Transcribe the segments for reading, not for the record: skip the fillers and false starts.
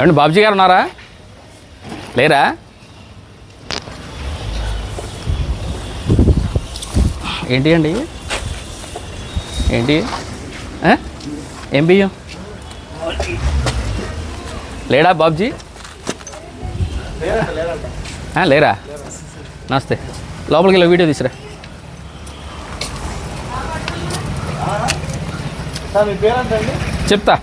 ఏమండి బాబుజీ గారు ఉన్నారా? లేరా? ఏంటి అండి? ఏంటి? ఏం బియ్యం? లేడా బాబుజీ? లేరా? నమస్తే. లోపలికి వెళ్ళి వీడియో తీసురా. చెప్తా.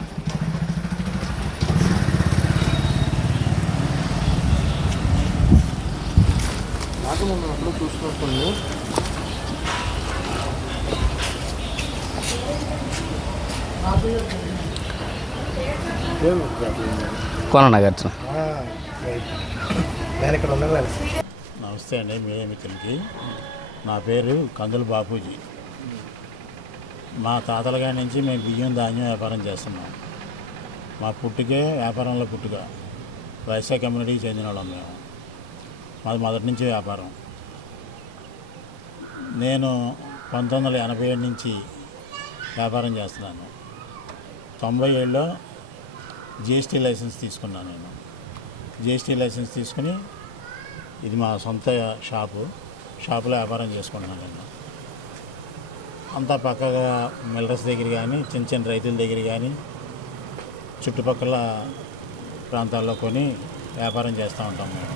చూసుకుంటుంది కోననాగార్జున. నమస్తే అండి మీడియా మిత్రులకి. నా పేరు కందుల బాపూజీ. మా తాతల గారి నుంచి మేము బియ్యం ధాన్యం వ్యాపారం చేస్తున్నాం. మా పుట్టుకే వ్యాపారంలో పుట్టుక. వైశ్య కమ్యూనిటీకి చెందిన వాళ్ళం మేము. మాది మొదటి నుంచి వ్యాపారం. నేను 1987 నుంచి వ్యాపారం చేస్తున్నాను. 97లో జిఎస్టీ లైసెన్స్ తీసుకున్నాను. నేను జిఎస్టీ లైసెన్స్ తీసుకుని ఇది మా సొంత షాపులో వ్యాపారం చేసుకుంటున్నాను. నేను అంతా పక్కగా మిల్లర్స్ దగ్గర కానీ చిన్న చిన్న రైతుల దగ్గర కానీ చుట్టుపక్కల ప్రాంతాల్లో కొని వ్యాపారం చేస్తూ ఉంటాం. మేము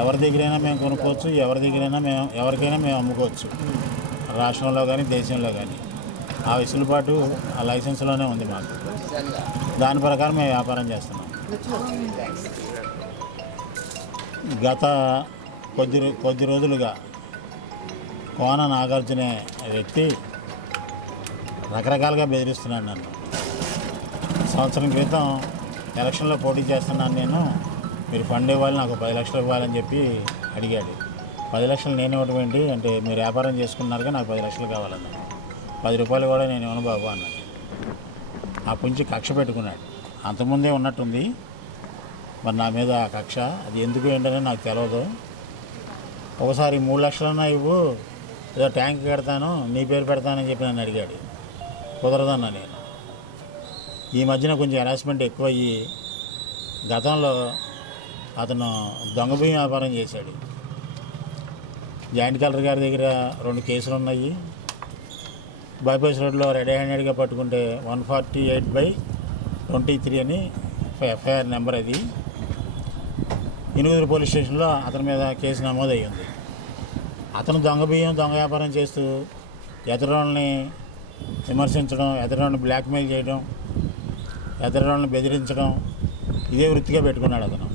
ఎవరి దగ్గరైనా మేము కొనుక్కోవచ్చు, ఎవరికైనా మేము అమ్ముకోవచ్చు. రాష్ట్రంలో కానీ దేశంలో కానీ ఆ వెసులుబాటు ఆ లైసెన్స్లోనే ఉంది మాకు. దాని ప్రకారం మేము వ్యాపారం చేస్తున్నాం. గత కొద్ది రోజులుగా కోన నాగార్జున వ్యక్తి రకరకాలుగా బెదిరిస్తున్నాడు నన్ను. సంవత్సరం క్రితం ఎలక్షన్లో పోటీ చేస్తున్నాను నేను, మీరు ఫండ్ ఇవ్వాలి, నాకు 10 లక్షలు ఇవ్వాలని చెప్పి అడిగాడు. 10 లక్షలు నేను ఇవ్వడం ఏంటి అంటే, మీరు వ్యాపారం చేసుకున్నారుగా, నాకు 10 లక్షలు కావాలన్నాను. 10 రూపాయలు కూడా నేను ఇవ్వను బాబు అన్నాను. ఆ పుంచి కక్ష పెట్టుకున్నాడు. అంతకుముందే ఉన్నట్టుంది మరి నా మీద ఆ కక్ష. అది ఎందుకు ఏంటనే నాకు తెలియదు. ఒకసారి 3 లక్షలన్నా ఇవ్వు, ఏదో ట్యాంక్ కడతాను, నీ పేరు పెడతానని చెప్పి నన్ను అడిగాడు. కుదరదన్నా నేను. ఈ మధ్యన కొంచెం హెరాస్మెంట్ ఎక్కువయ్యి గతంలో అతను దొంగ బియ్యం వ్యాపారం చేశాడు. జాయింట్ కలెక్టర్ గారి దగ్గర 2 కేసులు ఉన్నాయి. బైపాస్ రోడ్లో రెడ్ హ్యాండెడ్గా పట్టుకుంటే 148/23 అని ఎఫ్ఐఆర్ నెంబర్. అది ఇనుగుదూరు పోలీస్ స్టేషన్లో అతని మీద కేసు నమోదయ్యి ఉంది. అతను దొంగ వ్యాపారం చేస్తూ ఎదురోళ్ళని విమర్శించడం, ఎదురోళ్ళని బ్లాక్మెయిల్ చేయడం, ఎదురోళ్ళని బెదిరించడం ఇదే వృత్తిగా పెట్టుకున్నాడు అతను.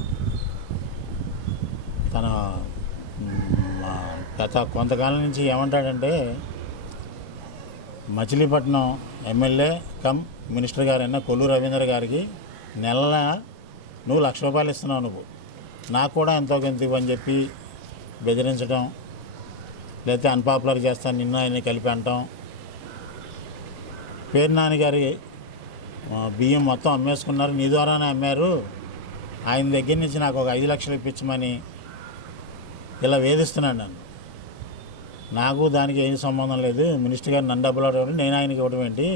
తను గత కొంతకాలం నుంచి ఏమంటాడంటే, మచిలీపట్నం ఎమ్మెల్యే కమ్ మినిస్టర్ గారైన కొల్లు రవీంద్ర గారికి నెల నువ్వు 1,00,000 రూపాయలు ఇస్తున్నావు, నువ్వు నాకు కూడా ఎంతో కొంత ఇవ్వని చెప్పి బెదిరించడం, లేకపోతే అన్పాపులర్ చేస్తాను నిన్ను ఆయన్ని కలిపి అంటాం. పేరు నాన్నగారి బియ్యం మొత్తం అమ్మేసుకున్నారు, నీ ద్వారానే అమ్మారు, ఆయన దగ్గర నుంచి నాకు ఒక 5 లక్షలు ఇప్పించమని ఇలా వేధిస్తున్నాడు నన్ను. నాకు దానికి ఏం సంబంధం లేదు. మినిస్టర్ గారు నన్ను డబ్బులు అడగడం, నేను ఆయనకి ఇవ్వడం ఏంటి?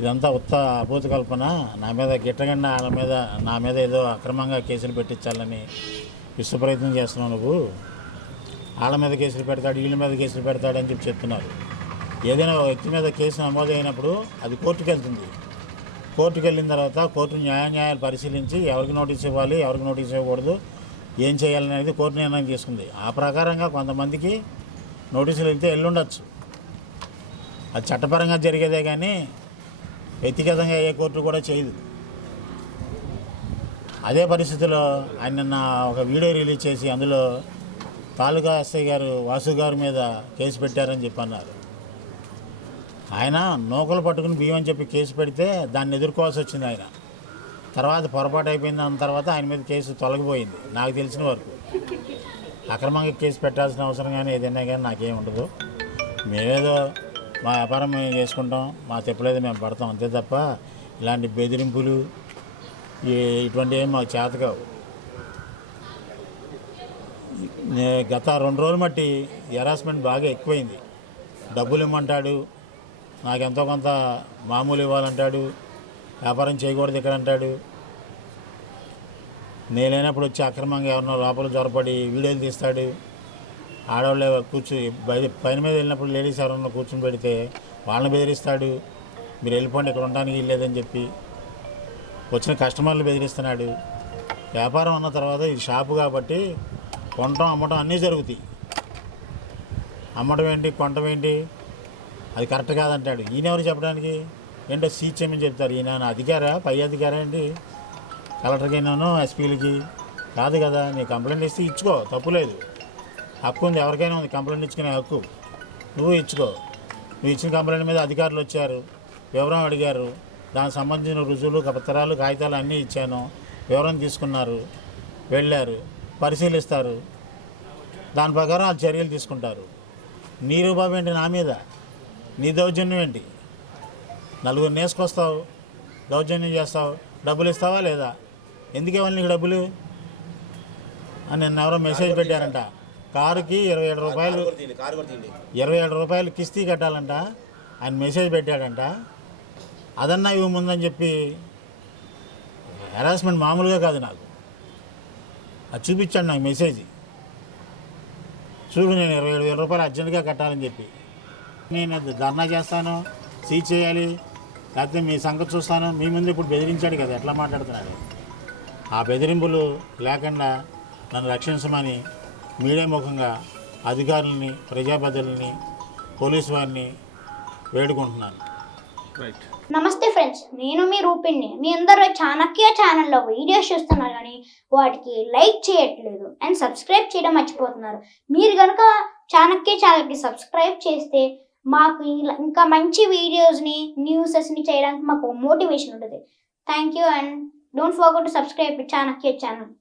ఇదంతా ఉత్త అభూత కల్పన. నా మీద గిట్టకుండా వాళ్ళ మీద నా మీద ఏదో అక్రమంగా కేసులు పెట్టించాలని విశ్వ ప్రయత్నం చేస్తున్నావు నువ్వు. వాళ్ళ మీద కేసులు పెడతాడు, వీళ్ళ మీద కేసులు పెడతాడని చెప్పి చెప్తున్నారు. ఏదైనా ఒక వ్యక్తి మీద కేసు నమోదైనప్పుడు అది కోర్టుకు వెళ్తుంది. కోర్టుకు వెళ్ళిన తర్వాత కోర్టు న్యాయాలు పరిశీలించి ఎవరికి నోటీస్ ఇవ్వాలి, ఎవరికి నోటీస్ ఇవ్వకూడదు, ఏం చేయాలనేది కోర్టు నిర్ణయం తీసుకుంది. ఆ ప్రకారంగా కొంతమందికి నోటీసులు వెళ్తే వెళ్ళుండొచ్చు. అది చట్టపరంగా జరిగేదే కానీ వ్యక్తిగతంగా ఏ కోర్టు కూడా చేయదు. అదే పరిస్థితిలో ఆయన నిన్న ఒక వీడియో రిలీజ్ చేసి అందులో తాలూకా ఎస్ఐ గారు వాసు గారి మీద కేసు పెట్టారని చెప్పి అన్నారు. ఆయన నూకలు పట్టుకుని బియ్యం అని చెప్పి కేసు పెడితే దాన్ని ఎదుర్కోవాల్సి వచ్చింది ఆయన. తర్వాత పొరపాటు అయిపోయింది. అన్న తర్వాత ఆయన మీద కేసు తొలగిపోయింది. నాకు తెలిసిన వరకు అక్రమంగా కేసు పెట్టాల్సిన అవసరం కానీ ఏదైనా కానీ నాకేం ఉండదు. మేమేదో మా వ్యాపారం మేము చేసుకుంటాం, మా తెప్పలేదు మేము పడతాం అంతే తప్ప ఇలాంటి బెదిరింపులు ఇటువంటివి ఏమి మాకు చేత కావు. గత 2 రోజులు మట్టి హెరాస్మెంట్ బాగా ఎక్కువైంది. డబ్బులు ఇమ్మంటాడు, నాకెంతో కొంత మామూలు ఇవ్వాలంటాడు, వ్యాపారం చేయకూడదు ఇక్కడ అంటాడు. నేనైనప్పుడు వచ్చి అక్రమంగా ఎవరినో లోపల జొరపడి వీడియోలు తీస్తాడు. ఆడవాళ్ళే పైన మీద వెళ్ళినప్పుడు లేడీస్ ఎవరన్నా కూర్చొని పెడితే వాళ్ళని బెదిరిస్తాడు. మీరు వెళ్ళిపోండి, ఇక్కడ ఉండడానికి వీల్లేదని చెప్పి వచ్చిన కస్టమర్లు బెదిరిస్తున్నాడు. వ్యాపారం అన్న తర్వాత ఇది షాపు కాబట్టి కొనటం అమ్మటం అన్నీ జరుగుతాయి. అమ్మటం ఏంటి, కొనటం ఏంటి, అది కరెక్ట్ కాదంటాడు. ఈయనెవరు చెప్పడానికి? ఏంటో సీచమని చెప్తారు. ఈయన అధికారా, పై అధికారా ఏంటి? కలెక్టర్కినాను, ఎస్పీలకి కాదు కదా. నీ కంప్లైంట్ ఇస్తే ఇచ్చుకో, తప్పు లేదు. హక్కు ఉంది, ఎవరికైనా ఉంది కంప్లైంట్ ఇచ్చుకునే హక్కు. నువ్వు ఇచ్చుకో. నువ్వు ఇచ్చిన కంప్లైంట్ మీద అధికారులు వచ్చారు, వివరం అడిగారు, దానికి సంబంధించిన రుజువులు, పత్రాలు, కాగితాలు అన్నీ ఇచ్చాను, వివరం తీసుకున్నారు, వెళ్ళారు, పరిశీలిస్తారు, దాని ప్రకారం వాళ్ళు చర్యలు తీసుకుంటారు. నీ రూపాయి ఏంటి నా మీద? నీ దౌర్జన్యం ఏంటి? నలుగురు నేసుకొస్తావు, దౌర్జన్యం చేస్తావు, డబ్బులు ఇస్తావా లేదా? ఎందుకు ఇవ్వాలి నీకు డబ్బులు అని నిన్న ఎవరో మెసేజ్ పెట్టారంట. కారుకి 27 రూపాయలు 27 రూపాయలు కిస్తీ కట్టాలంట. ఆయన మెసేజ్ పెట్టాడంట. అదన్నా ఇవి ముందని చెప్పి హెరాస్మెంట్ మామూలుగా కాదు. నాకు అది చూపించాడు, నాకు మెసేజ్ చూడు. నేను 27,000 రూపాయలు అర్జెంటుగా కట్టాలని చెప్పి నేను ధర్నా చేస్తాను, సీజ్ చేయాలి, లేకపోతే మీ సంగతి చూస్తాను. మీ ముందు ఇప్పుడు బెదిరించాడు కదా, ఎట్లా మాట్లాడుతున్నాడు? ఆ బెదిరింపులు లేకుండా నన్ను రక్షించమని మీడియా ముఖంగా అధికారులని, ప్రజాప్రతినిధులని, పోలీసు వారిని వేడుకుంటున్నాను. నమస్తే ఫ్రెండ్స్, నేను మీ రూపిణి. మీ అందరూ చాణక్య ఛానల్లో వీడియోస్ చూస్తున్నారు కానీ వాటికి లైక్ చేయట్లేదు అండ్ సబ్స్క్రైబ్ చేయడం మర్చిపోతున్నారు. మీరు కనుక చాణక్య ఛానల్కి సబ్స్క్రైబ్ చేస్తే మాకు ఇంకా మంచి వీడియోస్ని, న్యూసెస్ని చేయడానికి మాకు మోటివేషన్ ఉంటుంది. Thank you and don't forget to subscribe Chanakya channel.